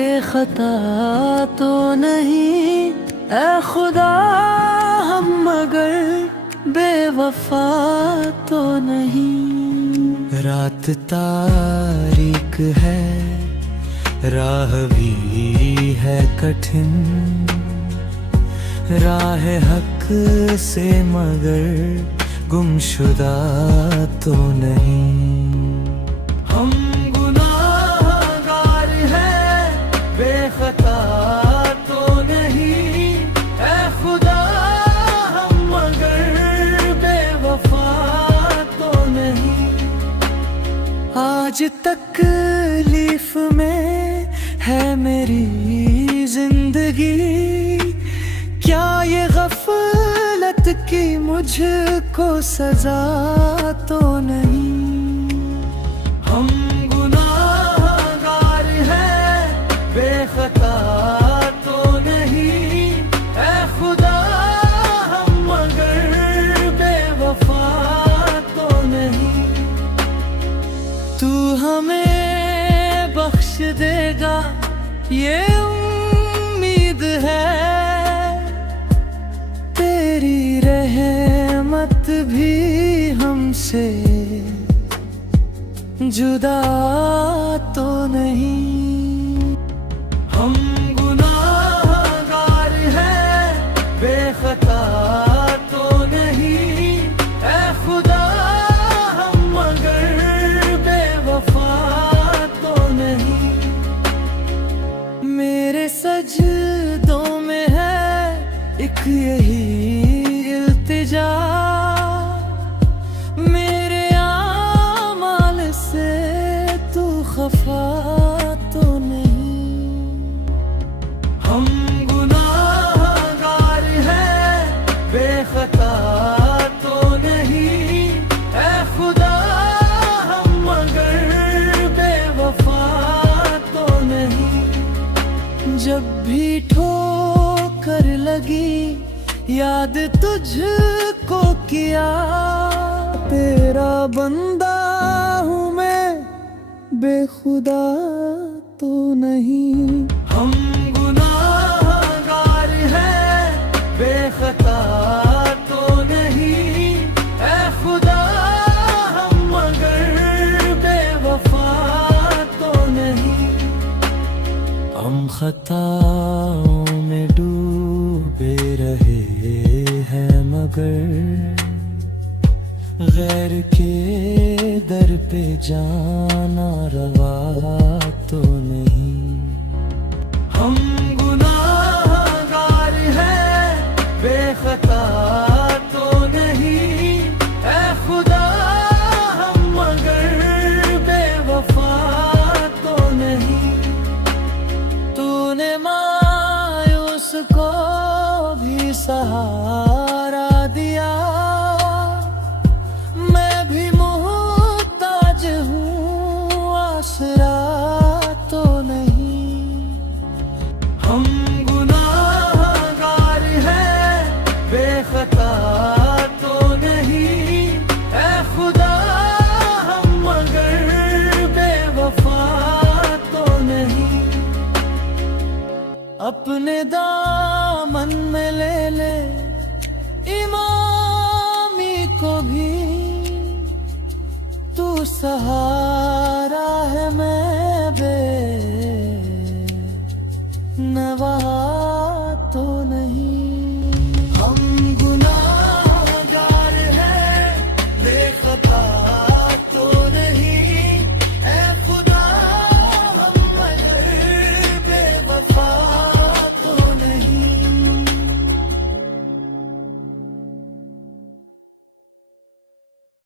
बेखता तो नहीं ऐ खुदा हम, मगर बेवफा तो नहीं। रात तारीक है, राह भी है कठिन, राह हक से मगर गुमशुदा तो नहीं। हम गुनाहगार हैं, बेखता तो नहीं ऐ खुदा हम, मगर बेवफा तो नहीं। आज तकलीफ में है मेरी जिंदगी, क्या ये गफलत की मुझको सजा तो नहीं। हम गुनाहगार हैं, बेखता तो नहीं ऐ खुदा हम, मगर बेवफा तो नहीं। तू हमें बख्श देगा ये उम्मीद है, तेरी रहमत भी हमसे जुदा तो नहीं। हम गुनाहगार हैं, बेखता तो नहीं ऐ खुदा हम, मगर बेवफा तो नहीं। मेरे सजदों में है एक यही इल्तिजा, मेरे आमाल से तू खफा तो नहीं। हम गुनाहगार हैं, बेखता तो नहीं ऐ खुदा हम, मगर बेवफा तो नहीं। जब भी ठोकर लगी याद तुझको किया, तेरा बंदा हूँ मैं, बेखुदा तो नहीं। हम गुनाहगार हैं, बेखता तो नहीं ऐ खुदा हम, मगर बेवफा तो नहीं। हम खताओं में डूबे रहे हैं, मगर गैर के दर पे जाना रवा तो नहीं। हम गुनाहगार हैं, बेखता तो नहीं ऐ खुदा हम, मगर बेवफा तो नहीं। तूने मायूस को भी सहारा दिया, मैं भी मोहताज हूँ आसरा तो नहीं। हम गुनाहगार हैं, बेखता तो नहीं ऐ खुदा हम, मगर बेवफा तो नहीं। अपने दामन में ले ले इमामी को भी, तू सहारा